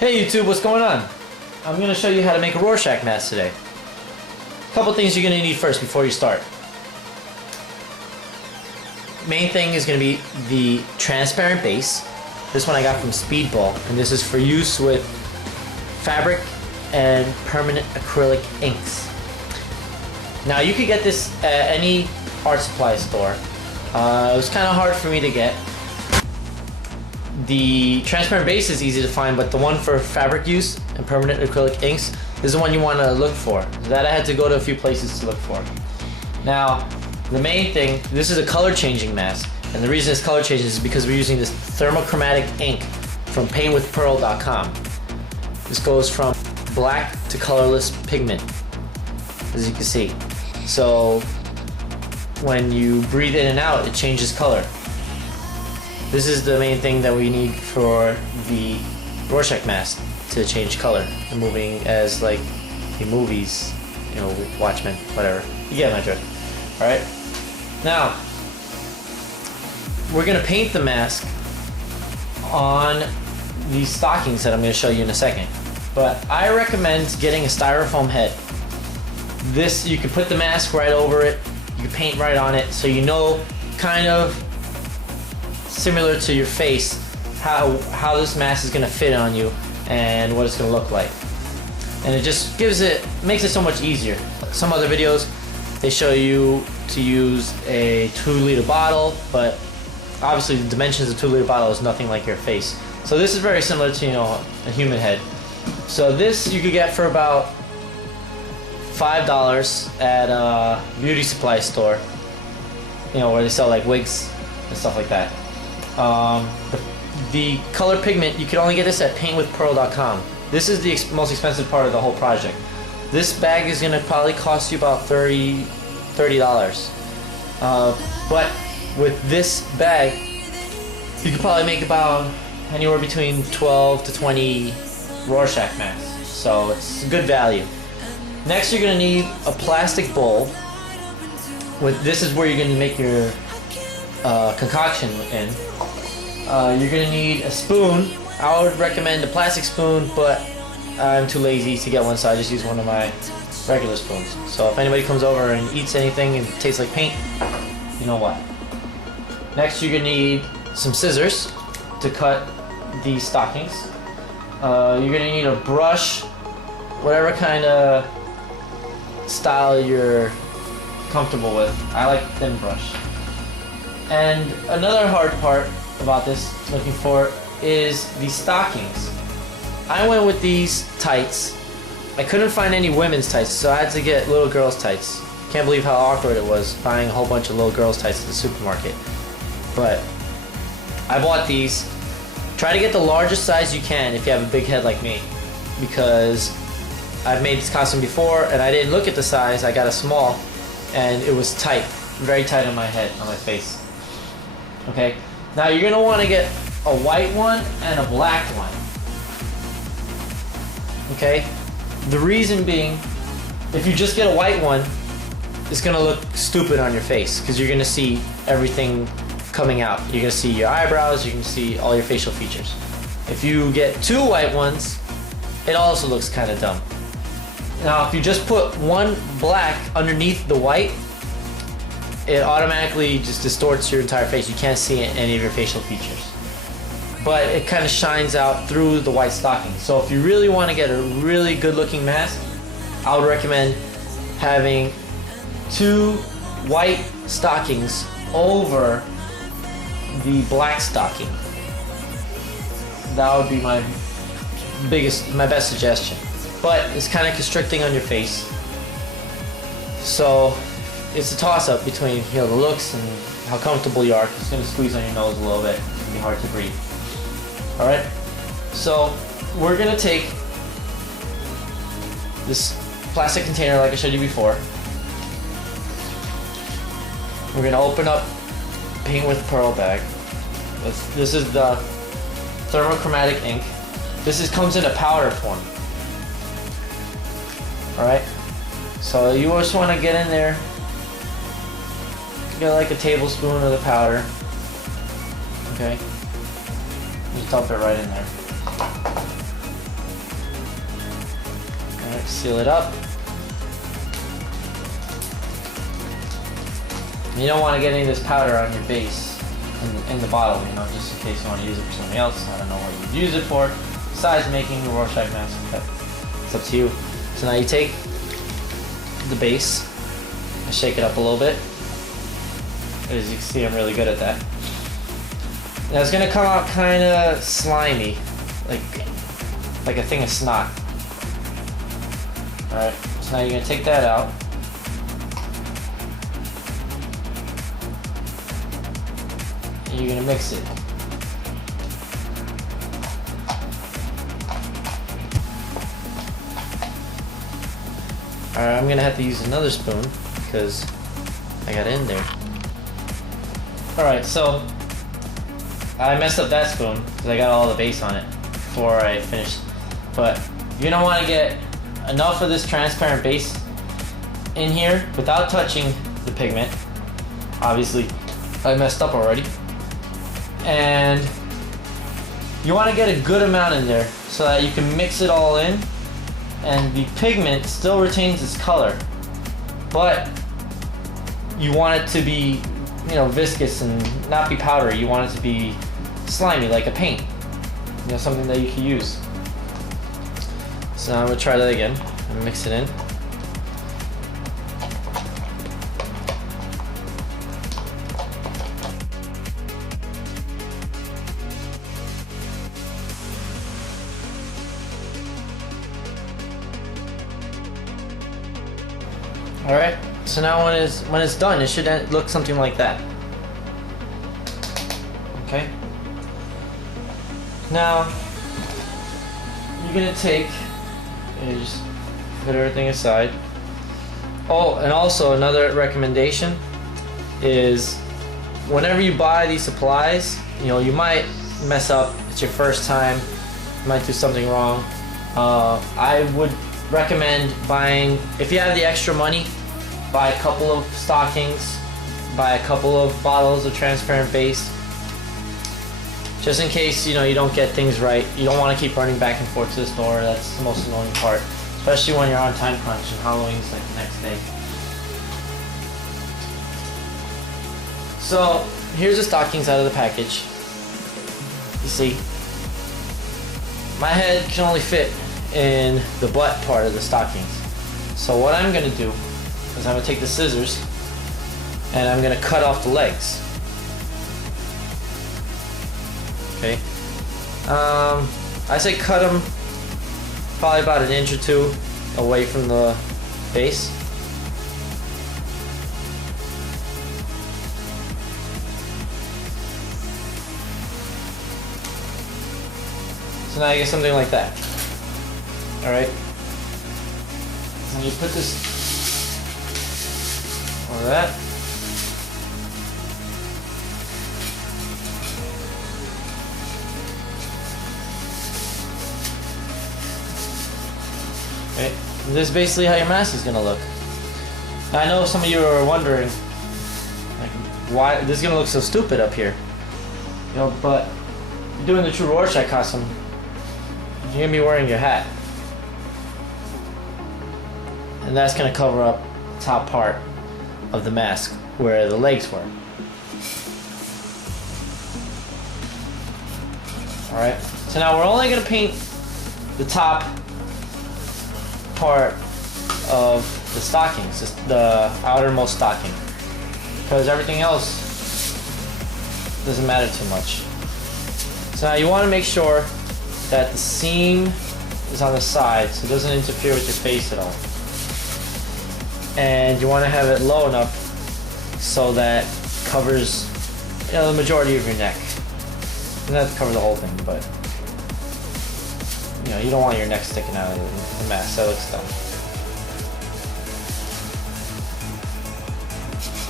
Hey YouTube, what's going on? I'm going to show you how to make a Rorschach mask today. A couple things you're going to need first before you start. Main thing is going to be the transparent base. This one I got from Speedball, and this is for use with fabric and permanent acrylic inks. Now you could get this at any art supply store. It was kind of hard for me to get. The transparent base is easy to find, but the one for fabric use and permanent acrylic inks is the one you want to look for. That I had to go to a few places to look for. Now, the main thing, this is a color changing mask, and the reason it's color changing is because we're using this Thermocramatic ink from paintwithpearl.com. This goes from black to colorless pigment, as you can see. So when you breathe in and out, it changes color. This is the main thing that we need for the Rorschach mask to change color. The moving as like in movies, you know, Watchmen, whatever. You get my drift. Alright? Now, we're going to paint the mask on these stockings that I'm going to show you in a second. But I recommend getting a styrofoam head. This, you can put the mask right over it. You can paint right on it, so you know kind of similar to your face how this mask is going to fit on you and what it's going to look like. And it just makes it so much easier. Some other videos they show you to use a 2-liter bottle, but obviously the dimensions of a 2-liter bottle is nothing like your face. So this is very similar to, you know, a human head. So this you could get for about $5 at a beauty supply store, you know, where they sell like wigs and stuff like that. The color pigment, you can only get this at paintwithpearl.com. This is the most expensive part of the whole project. This bag is going to probably cost you about $30. But with this bag, you could probably make about anywhere between 12 to 20 Rorschach masks. So it's good value. Next, you're going to need a plastic bowl. This is where you're going to make your concoction in. You're going to need a spoon. I would recommend a plastic spoon, but I'm too lazy to get one, so I just use one of my regular spoons. So if anybody comes over and eats anything and it tastes like paint, you know what. Next, you're going to need some scissors to cut these stockings. You're going to need a brush, whatever kind of style you're comfortable with. I like thin brush. And another hard part about this, looking for, is the stockings. I went with these tights. I couldn't find any women's tights, so I had to get little girls' tights. Can't believe how awkward it was buying a whole bunch of little girls' tights at the supermarket. But I bought these. Try to get the largest size you can if you have a big head like me, because I've made this costume before and I didn't look at the size. I got a small and it was tight, very tight on my head, on my face. Okay, now you're going to want to get a white one and a black one. Okay, the reason being, if you just get a white one, it's going to look stupid on your face because you're going to see everything coming out. You're going to see your eyebrows, you can see all your facial features. If you get two white ones, it also looks kind of dumb. Now if you just put one black underneath the white, it automatically just distorts your entire face. You can't see any of your facial features. But it kind of shines out through the white stocking. So if you really want to get a really good looking mask, I would recommend having 2 white stockings over the black stocking. That would be my best suggestion. But it's kind of constricting on your face. So it's a toss-up between, you know, the looks and how comfortable you are. It's going to squeeze on your nose a little bit. It's going to be hard to breathe. Alright? So we're going to take this plastic container like I showed you before. We're going to open up Paint with Pearl bag. This is the Thermocramatic ink. This comes in a powder form. Alright? So you just want to get in there. Get like a tablespoon of the powder. Okay? Just dump it right in there. seal it up. You don't want to get any of this powder on your base in the bottle, you know, just in case you want to use it for something else. I don't know what you'd use it for, besides making the Rorschach mask, but it's up to you. So now you take the base and shake it up a little bit. As you can see, I'm really good at that. Now it's gonna come out kind of slimy, like a thing of snot. All right, so now you're gonna take that out. And you're gonna mix it. All right, I'm gonna have to use another spoon because I got it in there. All right, so I messed up that spoon because I got all the base on it before I finished. But you don't want to get enough of this transparent base in here without touching the pigment. Obviously, I messed up already. And you want to get a good amount in there so that you can mix it all in and the pigment still retains its color. But you want it to be, you know, viscous and not be powdery. You want it to be slimy, like a paint. You know, something that you can use. So now I'm gonna try that again and mix it in. All right. So now when it's done, it should look something like that. Okay. Now you're gonna take and just put everything aside. Oh, and also another recommendation is whenever you buy these supplies, you know, you might mess up. It's your first time. You might do something wrong. I would recommend buying, if you have the extra money, buy a couple of stockings, buy a couple of bottles of transparent base, just in case, you know, you don't get things right. You don't want to keep running back and forth to the store. That's the most annoying part, especially when you're on time crunch and Halloween's like the next day. So here's the stockings out of the package. You see, my head can only fit in the butt part of the stockings. So what I'm gonna do is I'm gonna take the scissors and I'm gonna cut off the legs. Okay. I say cut them probably about an inch or two away from the base. So now you get something like that. Alright. So you put this over that. Okay. And this is basically how your mask is gonna look. Now, I know some of you are wondering, like, why this is gonna look so stupid up here. You know, but you're doing the true Rorschach costume. You're gonna be wearing your hat. And that's gonna cover up the top part of the mask where the legs were. Alright, so now we're only gonna paint the top part of the stockings, just the outermost stocking, because everything else doesn't matter too much. So now you want to make sure that the seam is on the side so it doesn't interfere with your face at all. And you want to have it low enough so that covers, you know, the majority of your neck. You don't have to cover the whole thing, but you know, you don't want your neck sticking out of the mask. That looks dumb.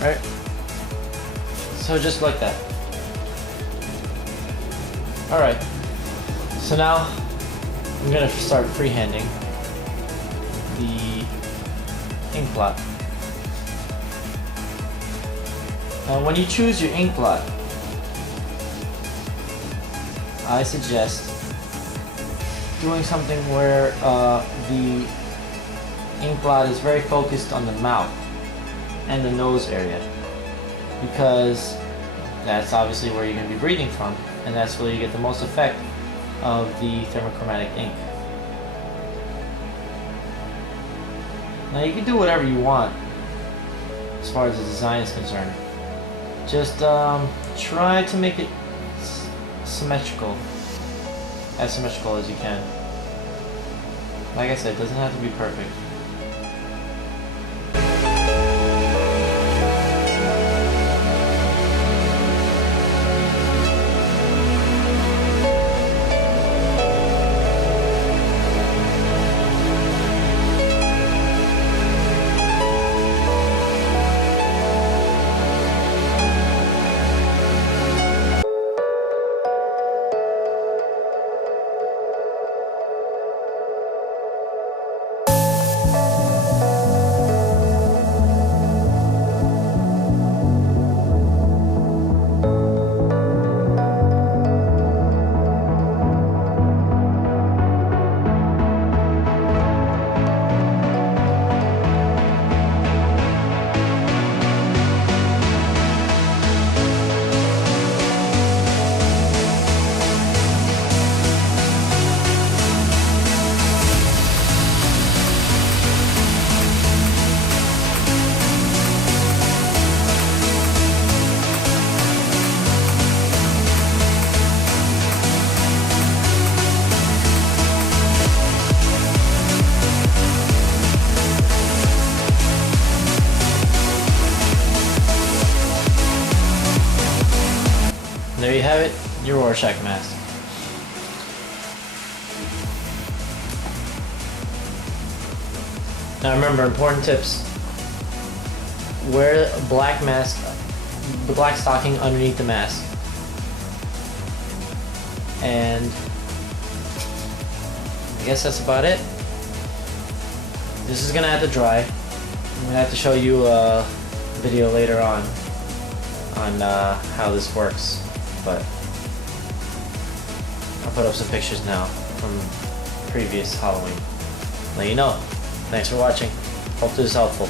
Right? So just like that. Alright. So now I'm gonna start freehanding the ink blot. Now when you choose your ink blot, I suggest doing something where the ink blot is very focused on the mouth and the nose area, because that's obviously where you're going to be breathing from, and that's where you get the most effect of the thermochromatic ink. Now you can do whatever you want as far as the design is concerned. Just try to make it symmetrical, as symmetrical as you can. Like I said, it doesn't have to be perfect. There you have it, your Rorschach mask. Now remember, important tips. Wear a black mask, the black stocking underneath the mask. And I guess that's about it. This is gonna have to dry. I'm gonna have to show you a video later on how this works. But I'll put up some pictures now from previous Halloween. Let you know. Thanks for watching. Hope this is helpful.